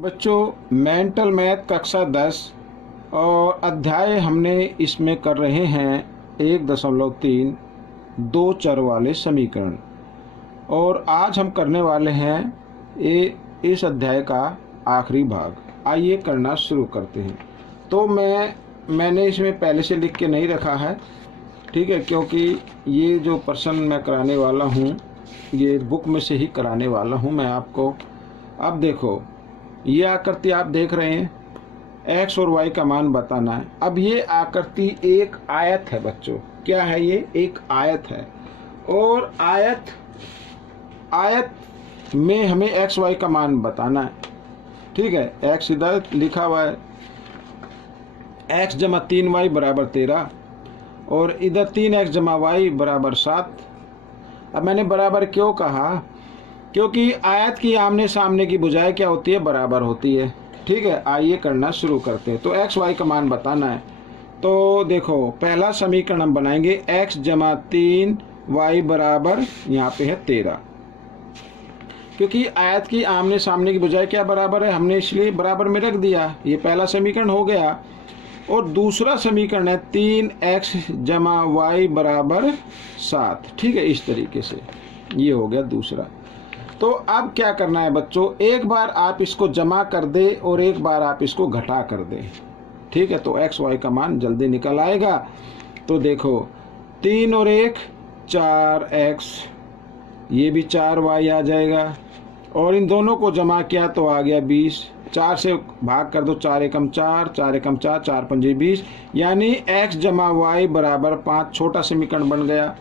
बच्चों, mental math कक्षा 10 और अध्याय हमने इसमें कर रहे हैं 1.3 दो चर वाले समीकरण। और आज हम करने वाले हैं इस अध्याय का आखिरी भाग। आइए करना शुरू करते हैं। तो मैंने इसमें पहले से लिख के नहीं रखा है, ठीक है, क्योंकि ये जो प्रश्न मैं कराने वाला हूँ ये बुक में से ही कराने वाला हूँ मैं आपको। अब देखो, ये आकृति आप देख रहे हैं, x और y का मान बताना है। अब ये आकृति एक आयत है बच्चों। क्या है ये? एक आयत है। और आयत में हमें x y का मान बताना है, ठीक है। x इधर लिखा हुआ है, x जमा 3y बराबर 13 और इधर 3x जमा y बराबर 7। अब मैंने बराबर क्यों कहा? क्योंकि आयत की आमने सामने की भुजाएं क्या होती है? बराबर होती है, ठीक है। आइए करना शुरू करते हैं। तो x y का मान बताना है। तो देखो, पहला समीकरण हम बनाएंगे, x जमा 3y बराबर यहाँ पे है 13। क्योंकि आयत की आमने सामने की भुजाएं क्या बराबर है, हमने इसलिए बराबर में रख दिया। ये पहला समीकरण हो गया। और दूसरा समीकरण है 3x जमा y बराबर 7, ठीक है। इस तरीके से ये हो गया दूसरा। तो अब क्या करना है बच्चों, एक बार आप इसको जमा कर दे और एक बार आप इसको घटा कर दे, ठीक है। तो x y का मान जल्दी निकल आएगा। तो देखो, 3 और 1 4x, ये भी 4y आ जाएगा। और इन दोनों को जमा किया तो आ गया 20। 4 से भाग कर दो, 4 एकम 4, 4 एकम 4, 4 पंजे 20, यानी x जमा y बराबर 5। छोटा समीकरण बन गया,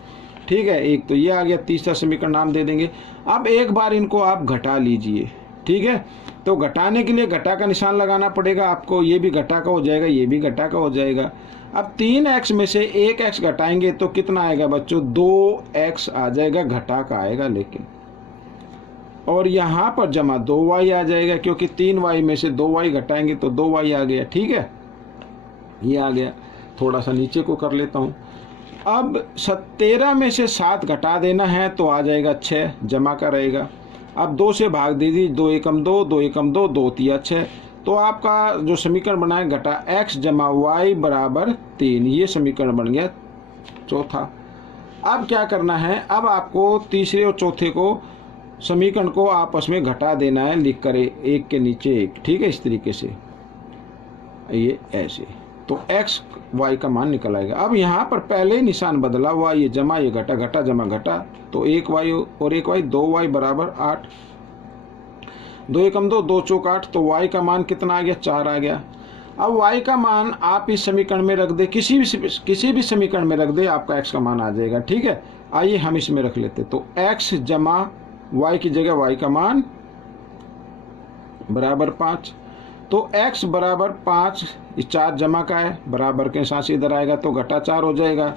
ठीक है। एक तो ये आ गया। तीसरा समीकरण नाम दे देंगे। अब एक बार इनको आप घटा लीजिए, ठीक है। तो घटाने के लिए घटा का निशान लगाना पड़ेगा आपको। ये भी घटा का हो जाएगा, ये भी घटा का हो जाएगा। अब 3x में से 1x घटाएंगे तो कितना आएगा बच्चों? 2x आ जाएगा, घटा का आएगा लेकिन। और यहाँ पर जमा 2y आ जाएगा, क्योंकि 3y में से 2y घटाएंगे तो 2y आ गया, ठीक है। ये आ गया। थोड़ा सा नीचे को कर लेता हूँ। अब 13 में से 7 घटा देना है तो आ जाएगा 6, जमा का रहेगा। अब 2 से भाग दे दी, 2 एकम 2, 2 एकम 2, 2 तिया 6। तो आपका जो समीकरण बना है, घटा x जमा y बराबर 3, ये समीकरण बन गया चौथा। अब क्या करना है, अब आपको तीसरे और चौथे को समीकरण को आपस में घटा देना है, लिख कर एक के नीचे एक, ठीक है। इस तरीके से ये ऐसे, तो x y का मान निकल आएगा। अब यहाँ पर पहले ही निशान बदला हुआ, ये जमा ये घटा, घटा जमा घटा, तो 1y और 1y 2y बराबर 8। 2 एकम 2, 2 चौक 8, तो y का मान कितना आ गया? 4 आ गया। अब y का मान आप इस समीकरण में रख दे, किसी भी समीकरण में रख दे, आपका x का मान आ जाएगा, ठीक है। आइए हम इसमें रख लेते। तो x जमा y की जगह y का मान बराबर 5। तो x बराबर 5, 4 जमा का है, बराबर के साथ इधर आएगा तो घटा 4 हो जाएगा।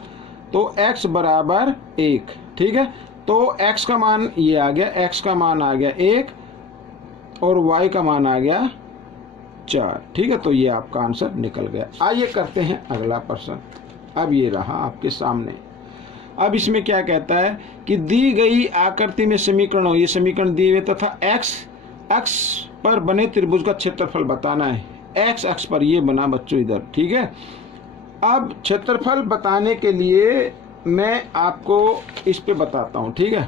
तो x बराबर 1, ठीक है। तो x का मान ये आ गया, x का मान आ गया 1 और y का मान आ गया 4, ठीक है। तो ये आपका आंसर निकल गया। आइए करते हैं अगला प्रश्न। अब ये रहा आपके सामने। अब इसमें क्या कहता है कि दी गई आकृति में समीकरण हो, ये समीकरण दिए हुए तथा x अक्ष पर बने त्रिभुज का क्षेत्रफल बताना है। x अक्ष पर ये बना बच्चों इधर, ठीक है। अब क्षेत्रफल बताने के लिए मैं आपको इस पे बताता हूँ, ठीक है।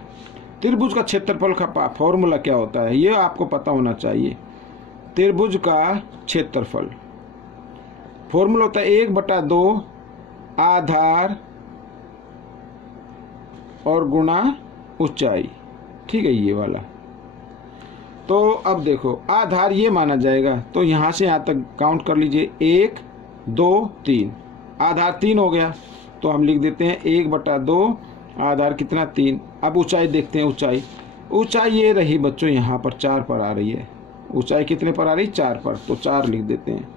त्रिभुज का क्षेत्रफल का फॉर्मूला क्या होता है ये आपको पता होना चाहिए। त्रिभुज का क्षेत्रफल फॉर्मूला होता है 1/2 आधार और गुणा ऊंचाई, ठीक है, ये वाला। तो अब देखो, आधार ये माना जाएगा, तो यहाँ से यहाँ तक काउंट कर लीजिए, 1 2 3, आधार 3 हो गया। तो हम लिख देते हैं 1/2 आधार कितना? 3। अब ऊंचाई देखते हैं। ऊंचाई ये रही बच्चों, यहाँ पर 4 पर आ रही है। ऊंचाई कितने पर आ रही? 4 पर, तो 4 लिख देते हैं।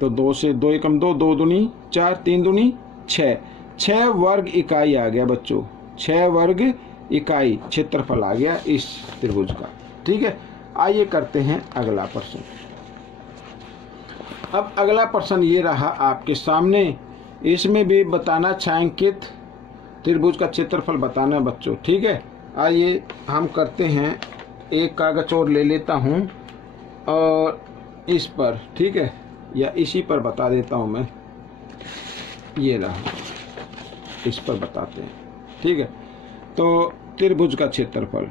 तो 2 से 2 एकम 2, 2 दूनी 4, 3 दूनी 6, 6 वर्ग इकाई आ गया बच्चों। 6 वर्ग इकाई क्षेत्रफल आ गया इस त्रिभुज का, ठीक है। आइए करते हैं अगला प्रश्न। अब अगला प्रश्न ये रहा आपके सामने। इसमें भी बताना छायांकित त्रिभुज का क्षेत्रफल बताना है बच्चों, ठीक है। आइए हम करते हैं। एक कागज और ले लेता हूँ। और इस पर, ठीक है, या इसी पर बता देता हूँ मैं, ये रहा, इस पर बताते हैं, ठीक है। तो त्रिभुज का क्षेत्रफल,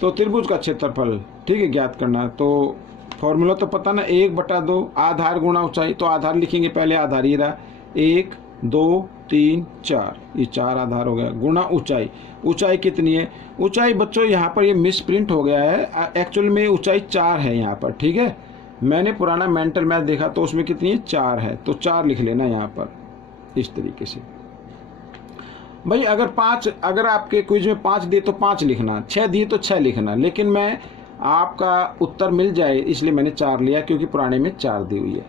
तो त्रिभुज का क्षेत्रफल, ठीक है, ज्ञात करना। तो फॉर्मूला तो पता ना, 1/2 आधार गुणा ऊंचाई। तो आधार लिखेंगे पहले, आधार ही रहा, 1 2 3 4, ये 4 आधार हो गया, गुणा ऊंचाई। ऊंचाई कितनी है? ऊंचाई बच्चों यहाँ पर ये मिस प्रिंट हो गया है, एक्चुअल में ऊंचाई 4 है यहाँ पर, ठीक है। मैंने पुराना मेंटल मैथ देखा तो उसमें कितनी है? 4 है, तो 4 लिख लेना यहाँ पर इस तरीके से। भाई अगर आपके क्विज में 5 दिए तो 5 लिखना, 6 दिए तो 6 लिखना, लेकिन मैं आपका उत्तर मिल जाए इसलिए मैंने 4 लिया, क्योंकि पुराने में 4 दी हुई है।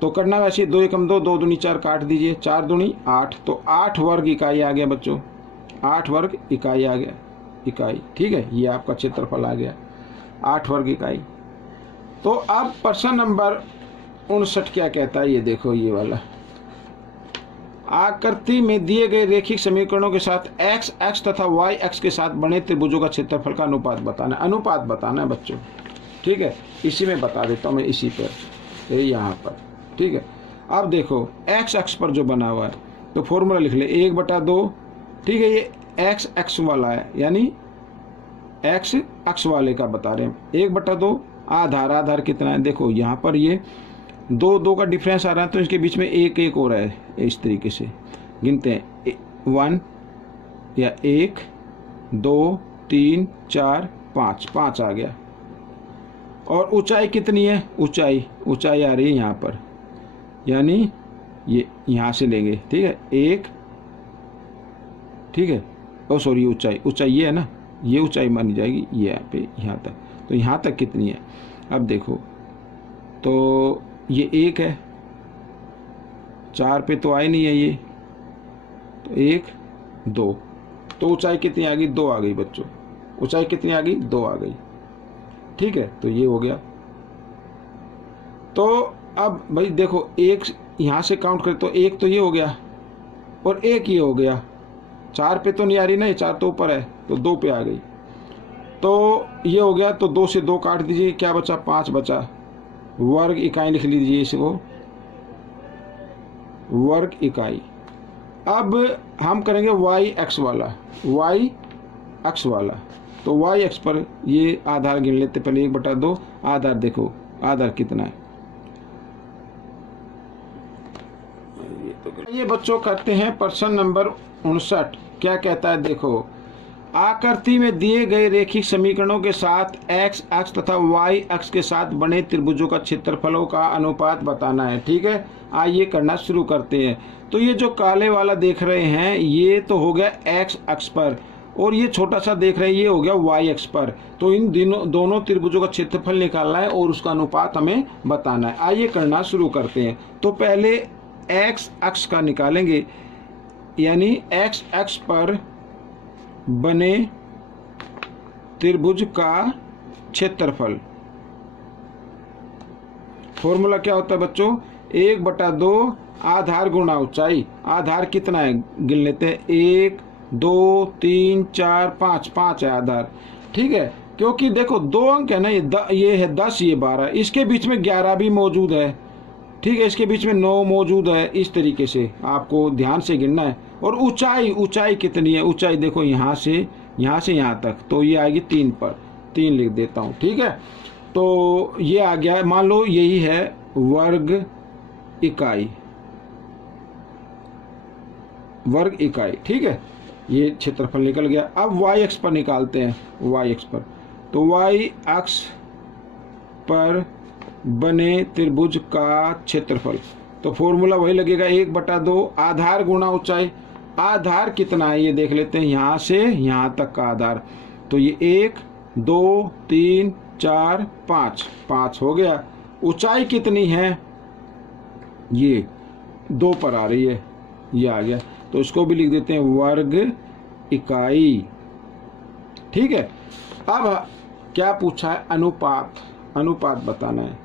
तो करना वैसे 2 एकम 2, 2 दूनी 4 काट दीजिए, 4 दूनी 8, तो 8 वर्ग इकाई आ गया बच्चों, 8 वर्ग इकाई आ गया, इकाई, ठीक है। ये आपका क्षेत्रफल आ गया 8 वर्ग इकाई। तो अब प्रश्न नंबर 59 क्या कहता है, ये देखो, ये वाला, आकृति में दिए गए रेखिक समीकरणों के साथ x x तथा y x के साथ बने त्रिभुजों का क्षेत्रफल का अनुपात बताना है। अनुपात बताना है बच्चों, ठीक है। इसी में बता देता हूँ मैं, इसी पर, यहाँ पर, ठीक है। अब देखो x अक्ष पर जो बना हुआ है, तो फॉर्मूला लिख ले, 1/2, ठीक है। ये x अक्ष वाला है, यानी x अक्ष वाले का बता रहे हैं, 1/2 आधार। आधार कितना है? देखो यहाँ पर ये 2 का डिफरेंस आ रहा है, तो इसके बीच में 1 हो रहा है, इस तरीके से गिनते हैं, 1 या 1 2 3 4 5 आ गया। और ऊंचाई कितनी है? ऊंचाई आ रही है यहाँ पर, यानी ये यहाँ से लेंगे, ठीक है, 1, ठीक है। ओ सॉरी, ऊंचाई ये है ना, ये ऊंचाई मानी जाएगी, ये यहाँ पे, यहाँ तक। तो यहाँ तक कितनी है? अब देखो, तो ये 1 है, 4 पे तो आई नहीं है ये, तो 1 2, तो ऊंचाई कितनी आ गई? 2 आ गई बच्चों। ऊंचाई कितनी आ गई? 2 आ गई, ठीक है। तो ये हो गया। तो अब भाई देखो, 1 यहाँ से काउंट करें तो 1 तो ये हो गया, और 1 ये हो गया, 4 पे तो नहीं आ रही ना, ये 4 तो ऊपर है, तो 2 पे आ गई। तो ये हो गया, तो 2 से 2 काट दीजिए, क्या बचा? 5 बचा। वर्ग इकाई लिख लीजिए इसको, वर्ग इकाई। अब हम करेंगे y अक्ष वाला, तो y अक्ष पर ये आधार गिन लेते पहले, 1/2 आधार। देखो आधार कितना है, ये बच्चों करते हैं प्रश्न नंबर 59। क्या कहता है? देखो, आकृति में दिए गए रेखिक समीकरणों के साथ x अक्ष तथा y अक्ष के साथ बने त्रिभुजों का क्षेत्रफलों का अनुपात बताना है, ठीक है। आइए करना शुरू करते हैं। तो ये जो काले वाला देख रहे हैं, ये तो हो गया x अक्ष पर, और ये छोटा सा देख रहे हैं, ये हो गया y अक्ष पर। तो इन दोनों त्रिभुजों का क्षेत्रफल निकालना है और उसका अनुपात हमें बताना है। आइए करना शुरू करते हैं। तो पहले x अक्ष का निकालेंगे, यानी x अक्ष पर बने त्रिभुज का क्षेत्रफल। फॉर्मूला क्या होता है बच्चों? 1/2 आधार गुणा ऊंचाई। आधार कितना है? गिन लेते हैं, 1 2 3 4 5 है आधार, ठीक है। क्योंकि देखो 2 अंक है ना, ये है 10, ये 12, इसके बीच में 11 भी मौजूद है, ठीक है। इसके बीच में 9 मौजूद है। इस तरीके से आपको ध्यान से गिनना है। और ऊंचाई कितनी है? ऊंचाई देखो, यहाँ से यहाँ तक, तो ये आएगी 3 पर, 3 लिख देता हूँ, ठीक है। तो ये आ गया, मान लो यही है वर्ग इकाई, ठीक है। ये क्षेत्रफल निकल गया। अब y अक्ष पर निकालते हैं, y अक्ष पर। तो y अक्ष पर बने त्रिभुज का क्षेत्रफल, तो फॉर्मूला वही लगेगा, 1/2 आधार गुणा ऊंचाई। आधार कितना है ये देख लेते हैं, यहाँ से यहाँ तक का आधार। तो ये 1 2 3 4 5 हो गया। ऊंचाई कितनी है? ये 2 पर आ रही है, ये आ गया। तो इसको भी लिख देते हैं वर्ग इकाई, ठीक है। अब क्या पूछा है? अनुपात बताना है।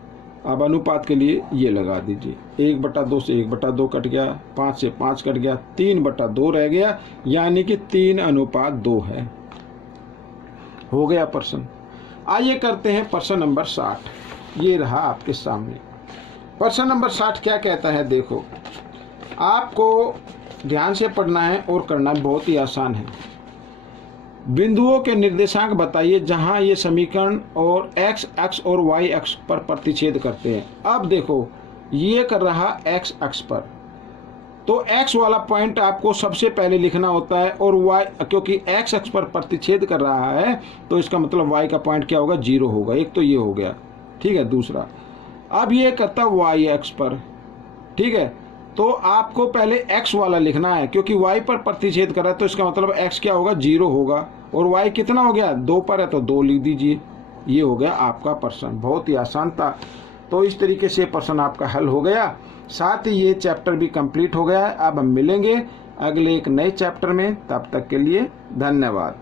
अब अनुपात के लिए ये लगा दीजिए, 1/2 से 1/2 कट गया, 5 से 5 कट गया, 3/2 रह गया, यानी कि 3:2 है। हो गया प्रश्न। आइए करते हैं प्रश्न नंबर 60। ये रहा आपके सामने। प्रश्न नंबर 60 क्या कहता है, देखो आपको ध्यान से पढ़ना है और करना बहुत ही आसान है। बिंदुओं के निर्देशांक बताइए जहां ये समीकरण और x अक्ष और y अक्ष पर प्रतिच्छेद करते हैं। अब देखो ये कर रहा x अक्ष पर, तो x वाला पॉइंट आपको सबसे पहले लिखना होता है, और y क्योंकि x अक्ष पर प्रतिच्छेद कर रहा है तो इसका मतलब y का पॉइंट क्या होगा, 0 होगा। एक तो ये हो गया, ठीक है। दूसरा, अब ये करता y अक्ष पर, ठीक है, तो आपको पहले x वाला लिखना है, क्योंकि y पर प्रतिच्छेद कर रहा है तो इसका मतलब x क्या होगा, 0 होगा, और y कितना हो गया, 2 पर है तो 2 लिख दीजिए। ये हो गया आपका प्रश्न, बहुत ही आसान था। तो इस तरीके से प्रश्न आपका हल हो गया, साथ ही ये चैप्टर भी कंप्लीट हो गया है। अब हम मिलेंगे अगले एक नए चैप्टर में, तब तक के लिए धन्यवाद।